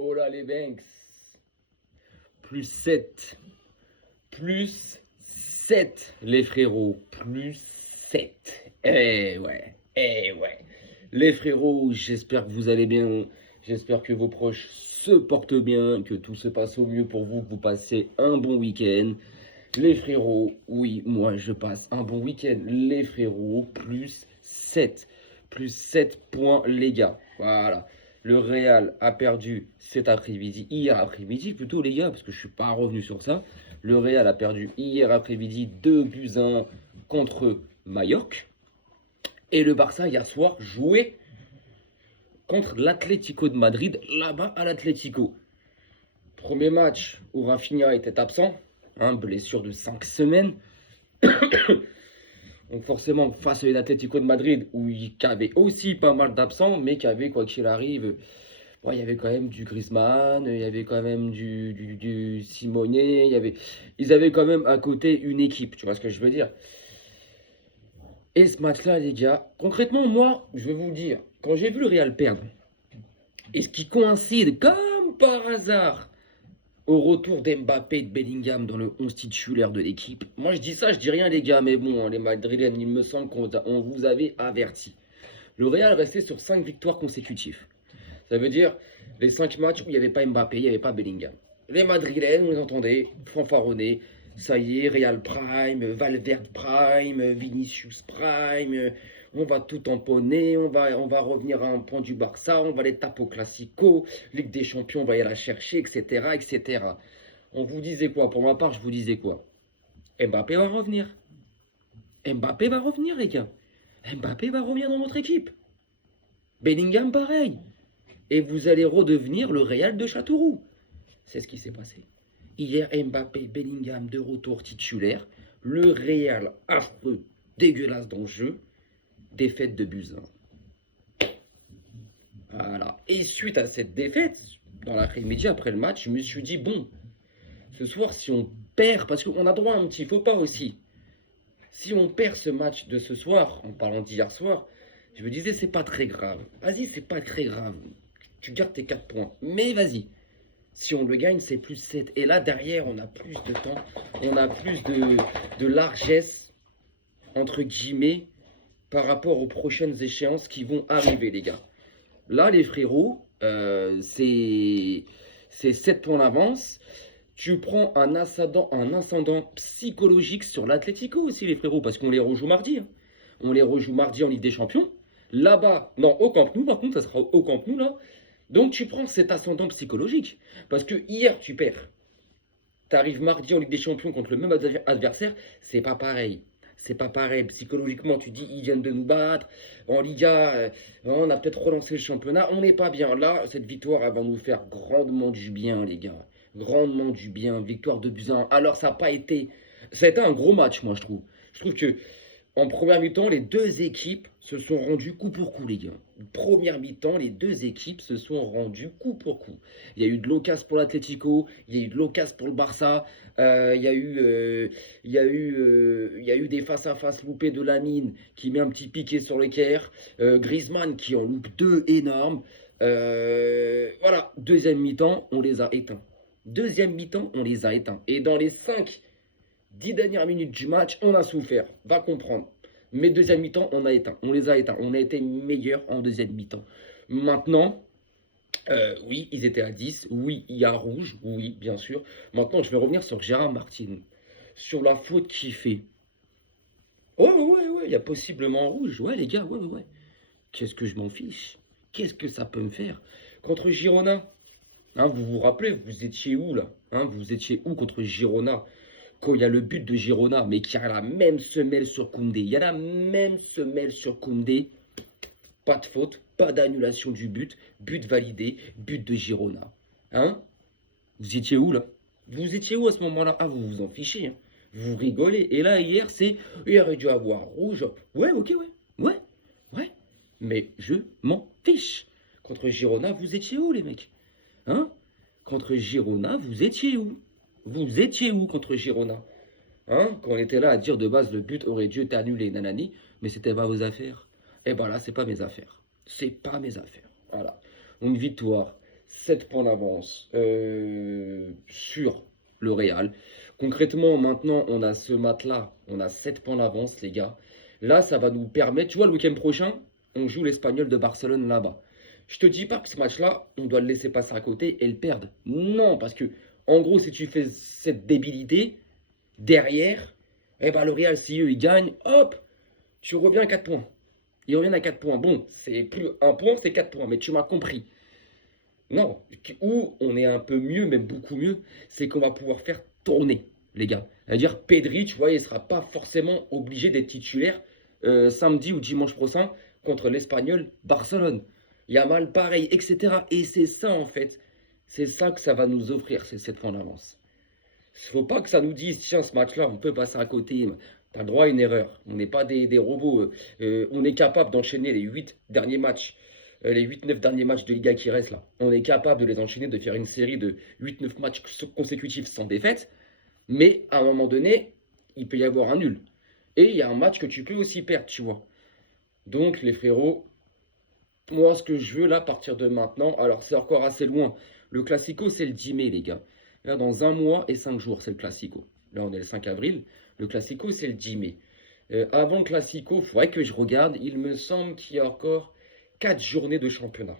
Oh là les Banks. Plus 7. Plus 7 les frérots. Plus 7. Eh ouais. Eh ouais. Les frérots, j'espère que vous allez bien. J'espère que vos proches se portent bien, que tout se passe au mieux pour vous, que vous passez un bon week-end. Les frérots, oui, moi je passe un bon week-end. Les frérots, plus 7. Plus 7 points, les gars. Voilà. Le Real a perdu cet après-midi, hier après-midi plutôt, les gars, parce que je suis pas revenu sur ça. Le Real a perdu hier après-midi 2-1 contre Mallorca. Et le Barça, hier soir, jouait contre l'Atlético de Madrid, là-bas à l'Atlético. Premier match où Rafinha était absent, blessure de 5 semaines. Donc forcément, face à l'Atlético de Madrid, où il y avait aussi pas mal d'absents, mais qui avait, quoi qu'il arrive, il y avait quand même du Griezmann, il y avait quand même du Simone, ils avaient quand même à côté une équipe, tu vois ce que je veux dire. Et ce match-là, les gars, concrètement, moi, je vais vous dire, quand j'ai vu le Real perdre, et ce qui coïncide comme par hasard au retour d'Mbappé et de Bellingham dans le 11 titulaire de l'équipe. Moi, je dis ça, je dis rien, les gars, mais bon, les Madrilènes, il me semble qu'on vous avait averti. Le Real restait sur 5 victoires consécutives. Ça veut dire les 5 matchs où il n'y avait pas Mbappé, il n'y avait pas Bellingham. Les Madrilènes, on les entendait fanfaronner. Ça y est, Real Prime, Valverde Prime, Vinicius Prime. On va tout tamponner, on va revenir à un point du Barça, on va les taper au Classico, Ligue des Champions, on va y aller la chercher, etc., etc. On vous disait quoi? Pour ma part, je vous disais quoi? Mbappé va revenir. Mbappé va revenir, les gars. Mbappé va revenir dans notre équipe. Bellingham, pareil. Et vous allez redevenir le Real de Châteauroux. C'est ce qui s'est passé. Hier, Mbappé, Bellingham de retour titulaire. Le Real affreux, dégueulasse dans le jeu. Défaite de Buzyn. Voilà. Et suite à cette défaite, dans l'après-midi, après le match, je me suis dit, bon, ce soir, si on perd, parce qu'on a droit à un petit faux pas aussi. Si on perd ce match de ce soir, en parlant d'hier soir, je me disais, c'est pas très grave. Vas-y, c'est pas très grave. Tu gardes tes 4 points. Mais vas-y. Si on le gagne, c'est plus 7. Et là, derrière, on a plus de temps. On a plus de largesse, entre guillemets, par rapport aux prochaines échéances qui vont arriver, les gars. Là, les frérots, c'est 7 points d'avance. Tu prends un ascendant psychologique sur l'Atlético aussi, les frérots, parce qu'on les rejoue mardi. On les rejoue mardi en Ligue des Champions. Là-bas, non, au Camp Nou, par contre, ça sera au Camp Nou, là. Donc tu prends cet ascendant psychologique. Parce que hier, tu perds. Tu arrives mardi en Ligue des Champions contre le même adversaire, c'est pas pareil. C'est pas pareil. Psychologiquement, tu dis, ils viennent de nous battre. En Liga, on a peut-être relancé le championnat. On n'est pas bien. Là, cette victoire, elle va nous faire grandement du bien, les gars. Grandement du bien. Victoire de Buzyn. Alors, ça n'a pas été. Ça a été un gros match, moi, je trouve. Je trouve que en première mi-temps, les deux équipes se sont rendues coup pour coup, les gars. Première mi-temps, les deux équipes se sont rendues coup pour coup. Il y a eu de l'occasion pour l'Atlético, il y a eu de l'occasion pour le Barça, il y a eu des face-à-face loupés de Lamine qui met un petit piqué sur l'équerre, Griezmann qui en loupe deux énormes. Voilà, deuxième mi-temps, on les a éteints. Deuxième mi-temps, on les a éteints. Et dans les 10 dernières minutes du match, on a souffert. Va comprendre. Mais deuxième mi-temps, on a éteint. On les a éteints. On a été meilleurs en deuxième mi-temps. Maintenant, oui, ils étaient à 10. Oui, il y a rouge. Oui, bien sûr. Maintenant, je vais revenir sur Gérard Martin. Sur la faute qu'il fait. Ouais, il y a possiblement rouge. Ouais, les gars, ouais. Qu'est-ce que je m'en fiche? Qu'est-ce que ça peut me faire? Contre Girona, vous vous rappelez, vous étiez où là? Vous étiez où contre Girona? Quand il y a le but de Girona, mais qu'il y a la même semelle sur Koundé. Il y a la même semelle sur Koundé. Pas de faute, pas d'annulation du but. But validé, but de Girona. Vous étiez où là? Vous étiez où à ce moment-là? Vous vous en fichez. Vous rigolez. Et là, hier, il aurait dû avoir rouge. Ouais, ok, ouais. Mais je m'en fiche. Contre Girona, vous étiez où les mecs? Contre Girona, vous étiez où? Vous étiez où contre Girona? Quand on était là à dire de base le but aurait dû être annulé, nanani, mais c'était pas vos affaires. Eh ben là, c'est pas mes affaires. C'est pas mes affaires. Voilà. Une victoire, 7 points d'avance sur le Real. Concrètement, maintenant, on a ce match-là, on a 7 points d'avance, les gars. Là, ça va nous permettre, tu vois, le week-end prochain, on joue l'Espagnol de Barcelone là-bas. Je te dis pas que ce match-là, on doit le laisser passer à côté et le perdre. Non, parce que, en gros, si tu fais cette débilité, derrière, eh ben, le Real, si eux, ils gagnent, hop, tu reviens à 4 points. Ils reviennent à 4 points. Bon, c'est plus un point, c'est 4 points, mais tu m'as compris. Non, où on est un peu mieux, même beaucoup mieux, c'est qu'on va pouvoir faire tourner, les gars. C'est-à-dire, Pedri, tu vois, il ne sera pas forcément obligé d'être titulaire samedi ou dimanche prochain contre l'Espagnol Barcelone. Yamal, pareil, etc. Et c'est ça, en fait. C'est ça que ça va nous offrir, ces 7 points d'avance. Il ne faut pas que ça nous dise, tiens, ce match-là, on peut passer à côté. Tu as le droit à une erreur. On n'est pas des robots. On est capable d'enchaîner les 8 derniers matchs, les 8-9 derniers matchs de Liga qui restent là. On est capable de les enchaîner, de faire une série de 8-9 matchs consécutifs sans défaite. Mais à un moment donné, il peut y avoir un nul. Et il y a un match que tu peux aussi perdre, tu vois. Donc, les frérots, moi, ce que je veux là, à partir de maintenant, alors c'est encore assez loin. Le Classico, c'est le 10 mai, les gars. Là, dans 1 mois et 5 jours, c'est le Classico. Là, on est le 5 avril. Le Classico, c'est le 10 mai. Avant le Classico, il faudrait que je regarde. Il me semble qu'il y a encore 4 journées de championnat.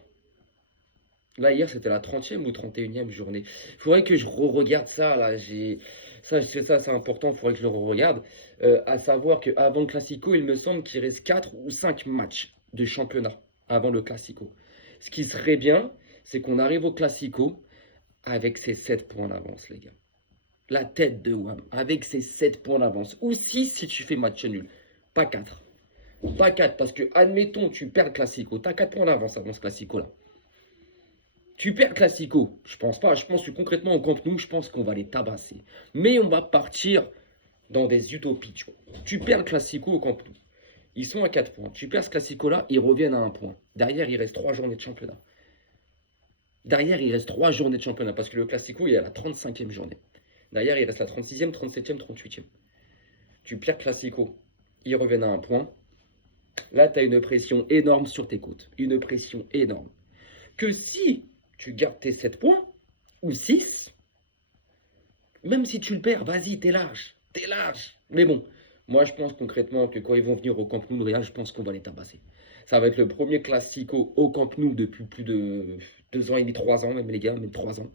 Là, hier, c'était la 30e ou 31e journée. Il faudrait que je re-regarde ça. Là, ça, c'est important. Il faudrait que je le re-regarde. À savoir qu'avant le Classico, il me semble qu'il reste 4 ou 5 matchs de championnat avant le Classico. Ce qui serait bien, c'est qu'on arrive au Classico avec ces 7 points d'avance, les gars. La tête de WAM, avec ces 7 points d'avance. Ou 6 si tu fais match nul. Pas 4. Pas 4, parce que, admettons, tu perds le Classico. Tu as 4 points d'avance avant ce Classico-là. Tu perds le Classico. Je pense pas. Je pense que concrètement, au Camp Nou, je pense qu'on va les tabasser. Mais on va partir dans des utopies. Tu perds le Classico au Camp Nou. Ils sont à 4 points. Tu perds ce Classico-là, ils reviennent à 1 point. Derrière, il reste 3 journées de championnat. Derrière, il reste 3 journées de championnat. Parce que le Classico, il est à la 35e journée. Derrière, il reste la 36e, 37e, 38e. Tu perds Classico, ils reviennent à 1 point. Là, tu as une pression énorme sur tes côtes. Une pression énorme. Que si tu gardes tes 7 points, ou 6, même si tu le perds, vas-y, t'es large. T'es large. Mais bon, moi, je pense concrètement que quand ils vont venir au Camp Nou, le Real, je pense qu'on va les tabasser. Ça va être le premier Classico au Camp Nou depuis plus de 2 ans et demi, 3 ans, même les gars, même 3 ans.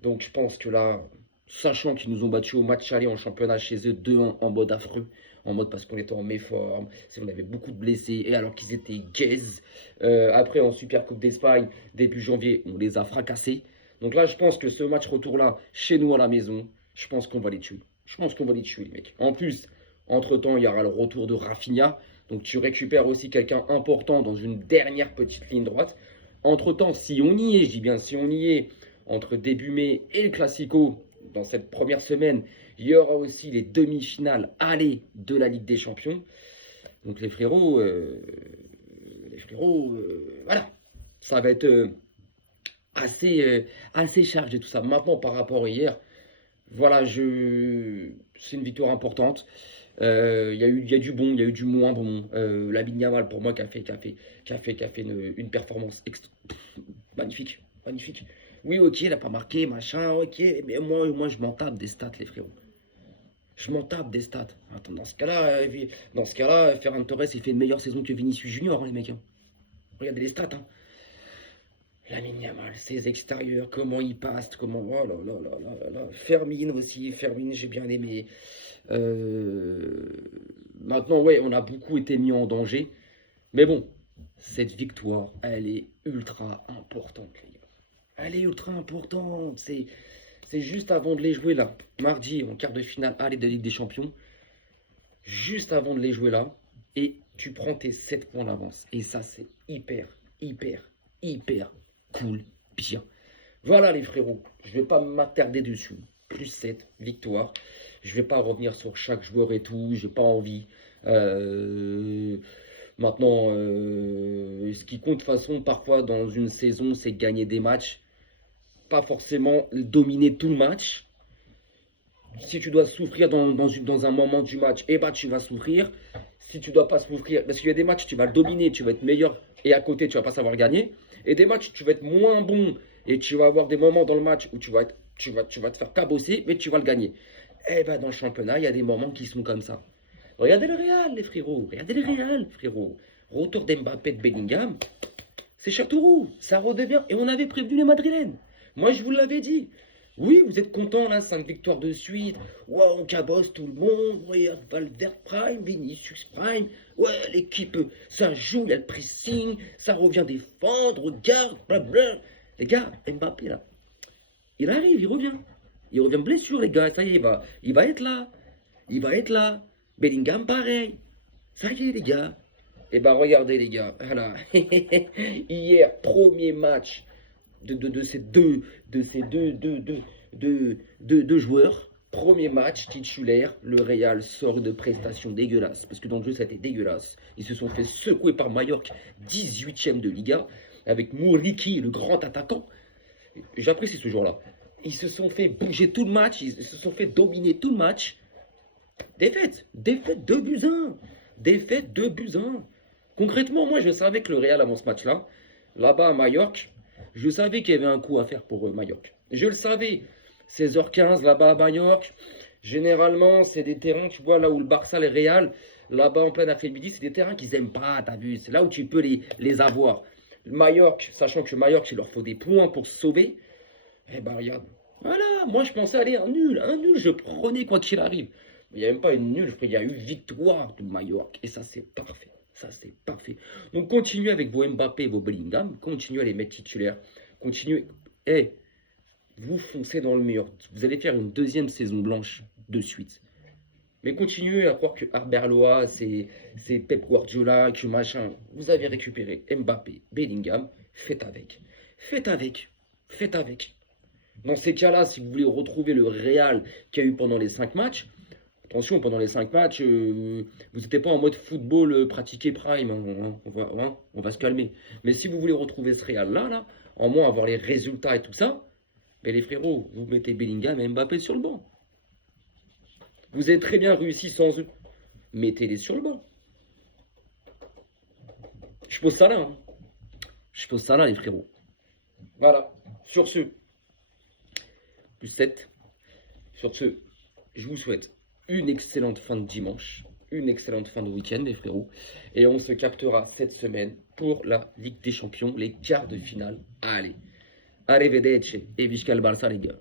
Donc, je pense que là, sachant qu'ils nous ont battus au match aller en championnat chez eux 2-1 en mode affreux, en mode parce qu'on était en méforme, on avait beaucoup de blessés, et alors qu'ils étaient gaze. Après, en Super Coupe d'Espagne, début janvier, on les a fracassés. Donc là, je pense que ce match retour-là, chez nous à la maison, je pense qu'on va les tuer. Je pense qu'on va les tuer, les mecs. En plus, entre-temps, il y aura le retour de Rafinha. Donc tu récupères aussi quelqu'un important dans une dernière petite ligne droite. Entre-temps, si on y est, je dis bien si on y est, entre début mai et le Classico, dans cette première semaine, il y aura aussi les demi-finales aller de la Ligue des Champions. Donc les frérots, voilà, ça va être assez chargé tout ça. Maintenant, par rapport à hier, voilà, c'est une victoire importante. Il y a du bon, il y a eu du moins bon. Lamine Yamal, pour moi, qui a fait une performance magnifique, magnifique. Oui, ok, il n'a pas marqué, machin, ok, mais moi, je m'en tape des stats, les frérots. Je m'en tape des stats. Attends, dans ce cas-là, Ferran Torres, il fait une meilleure saison que Vinicius Junior, hein, les mecs. Hein. Regardez les stats. Hein. Lamine Yamal, ses extérieurs, comment il passe, comment... Oh là là là là là. Fermin aussi, Fermin, j'ai bien aimé. Maintenant, ouais, on a beaucoup été mis en danger. Mais bon, cette victoire, elle est ultra importante, les gars. Elle est ultra importante. C'est juste avant de les jouer là. Mardi, en quart de finale, aller de Ligue des Champions. Juste avant de les jouer là. Et tu prends tes 7 points d'avance. Et ça, c'est hyper, hyper, hyper cool. Bien. Voilà les frérots. Je ne vais pas m'attarder dessus. Plus 7 victoires. Je ne vais pas revenir sur chaque joueur et tout. J'ai pas envie. Maintenant, ce qui compte de toute façon, parfois dans une saison, c'est gagner des matchs. Pas forcément dominer tout le match. Si tu dois souffrir dans un moment du match, eh ben, tu vas souffrir. Si tu dois pas souffrir, parce qu'il y a des matchs, tu vas le dominer, tu vas être meilleur, et à côté, tu vas pas savoir gagner. Et des matchs, tu vas être moins bon, Et tu vas avoir des moments dans le match où tu vas te faire cabosser, mais tu vas le gagner. Eh ben, dans le championnat, il y a des moments qui sont comme ça. Regardez le Real, les frérots. Regardez le Real, frérot. Retour d'Mbappé de Bellingham. C'est Châteauroux. Ça redevient. Et on avait prévenu les Madrilènes. Moi, je vous l'avais dit. Oui, vous êtes contents là, 5 victoires de suite. Ouais, on cabosse tout le monde. Regarde, Valverde Prime, Vinicius Prime. Ouais, l'équipe, ça joue, il y a le pressing, ça revient défendre, regarde, blablabla. Les gars, Mbappé là, il arrive, il revient. Il revient blessure, les gars. Ça y est, il va être là. Il va être là. Bellingham, pareil. Ça y est, les gars. Eh ben, regardez, les gars. Voilà. Hier, premier match de ces deux joueurs. Premier match titulaire, le Real sort de prestations dégueulasses. Parce que dans le jeu, ça a été dégueulasse. Ils se sont fait secouer par Mallorca, 18e de Liga, avec Mouriki, le grand attaquant. J'apprécie ce jour-là. Ils se sont fait bouger tout le match, ils se sont fait dominer tout le match. Défaite 2 buts 1. Défaite 2 buts 1. Concrètement, moi, je savais que le Real, avant ce match-là, là-bas à Majorque, je savais qu'il y avait un coup à faire pour Majorque. Je le savais. 16h15, là-bas à Majorque, généralement, c'est des terrains, tu vois, là où le Barça, le Real, là-bas en plein après-midi, c'est des terrains qu'ils n'aiment pas, t'as vu. C'est là où tu peux les avoir. Majorque, sachant que Majorque, il leur faut des points pour se sauver. Eh ben, regarde. Voilà, moi, je pensais aller un nul. Un nul, je prenais quoi qu'il arrive. Il n'y a même pas une nulle, il y a eu victoire de Majorque. Et ça, c'est parfait. Ça, c'est parfait. Donc, continuez avec vos Mbappé, vos Bellingham. Continuez à les mettre titulaires. Continuez. Eh, vous foncez dans le mur. Vous allez faire une deuxième saison blanche de suite. Mais continuez à croire que Arbeloa, c'est Pep Guardiola, que machin. Vous avez récupéré Mbappé, Bellingham. Faites avec. Faites avec. Faites avec. Dans ces cas-là, si vous voulez retrouver le Real qu'il y a eu pendant les 5 matchs, attention, pendant les 5 matchs, vous n'étiez pas en mode football pratiqué prime, on va se calmer. Mais si vous voulez retrouver ce Real-là, là, en moins avoir les résultats et tout ça, mais les frérots, vous mettez Bellingham et Mbappé sur le banc. Vous avez très bien réussi sans eux. Mettez-les sur le banc. Je pose ça là. Hein. Je pose ça là, les frérots. Voilà. Sur ce, plus 7. Sur ce, je vous souhaite une excellente fin de dimanche, une excellente fin de week-end, les frérots. Et on se captera cette semaine pour la Ligue des Champions, les quarts de finale. Allez, arrivederci et visca le Barça, les gars.